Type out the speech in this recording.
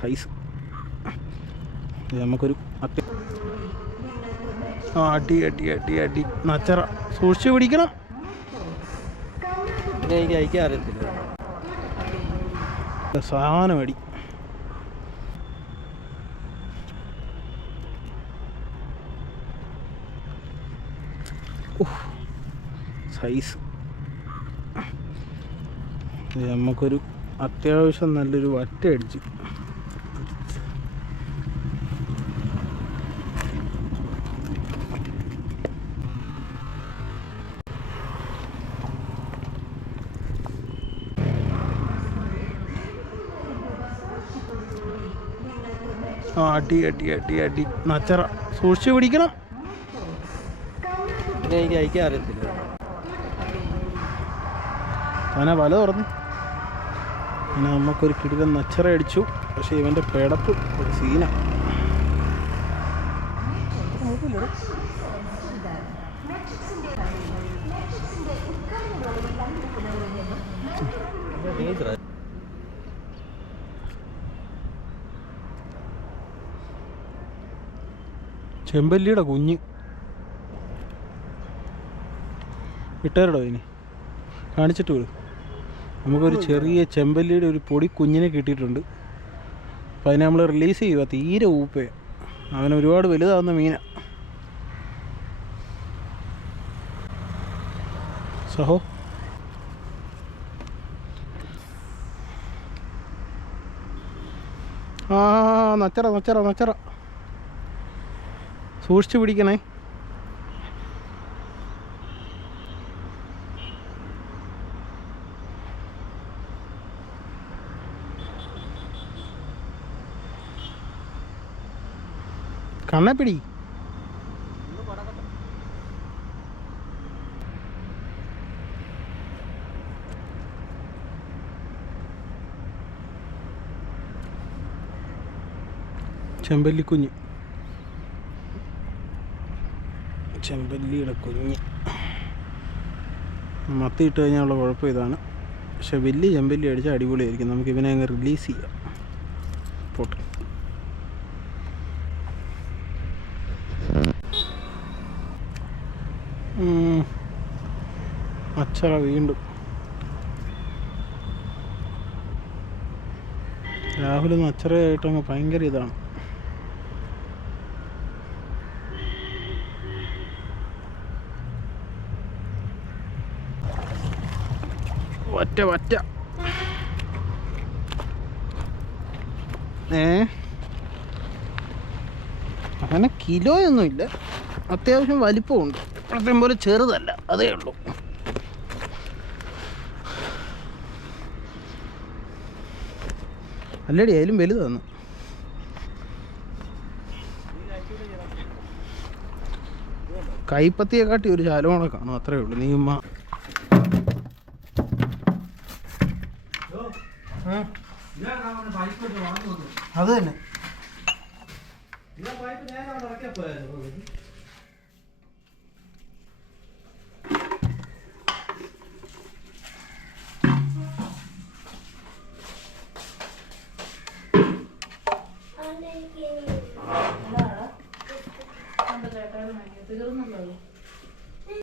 Size നമുക്കൊരു അടി അടി അടി അടി നച്ചറ സൂക്ഷിച്ച് പിടിക്കണം. എനിക്ക് അയക്കാൻ അറിയത്തില്ല സാധനം അടി. സൈസ് നമുക്കൊരു അത്യാവശ്യം നല്ലൊരു വറ്റ അടിച്ച്. അടി അടി അടി അടി നച്ചറ സൂക്ഷിച്ച് പിടിക്കണം. എനിക്ക് അയക്കാൻ അറിയത്തില്ല. അങ്ങനെ വല തുറന്നു. അങ്ങനെ നമുക്കൊരു കിടിലൻ നച്ചറ അടിച്ചു. പക്ഷെ ഇവൻ്റെ പിടപ്പ് ഒരു സീന. ചെമ്പല്ലിയുടെ കുഞ്ഞ് ഇട്ടേരടോ ഇനി കാണിച്ചിട്ട് വരും. നമുക്കൊരു ചെറിയ ചെമ്പല്ലിയുടെ ഒരു പൊടി കുഞ്ഞിനെ കിട്ടിയിട്ടുണ്ട്. അപ്പോൾ അതിനെ നമ്മൾ റിലീസ് ചെയ്യുക. തീരെ ഊപ്പേ, അവൻ ഒരുപാട് വലുതാവുന്ന മീനാണ്. സഹോ നച്ചറ നച്ചറ നച്ചറ സൂക്ഷിച്ച് പിടിക്കണേ. കണ്ണപ്പിടി. ചെമ്പല്ലിക്കുഞ്ഞ്, ചെമ്പല്ലിയുടെ കുഞ്ഞ്. മത്തിയിട്ട് കഴിഞ്ഞാലുള്ള കുഴപ്പം ഇതാണ്. പക്ഷെ വലിയ ചെമ്പല്ലി അടിച്ചാൽ അടിപൊളിയായിരിക്കും. നമുക്ക് ഇവനെ അങ്ങ് റിലീസ് ചെയ്യാം. പോട്ടെ. അച്ചറ വീണ്ടും. രാഹുൽ അച്ചറയായിട്ടങ്ങ് ഭയങ്കര ഇതാണ്. വറ്റ വറ്റ അങ്ങനെ കിലോയൊന്നുമില്ല. അത്യാവശ്യം വലിപ്പമുണ്ട്. അത്രയും പോലെ ചെറുതല്ല, അതേ ഉള്ളൂ. അല്ലടി അതിലും വലുതാണ്. കൈപ്പത്തിയെക്കാട്ടി ഒരു ശാലോണ കാണും, അത്രേ ഉള്ളൂ. നീമ്മ അത് തന്നെ.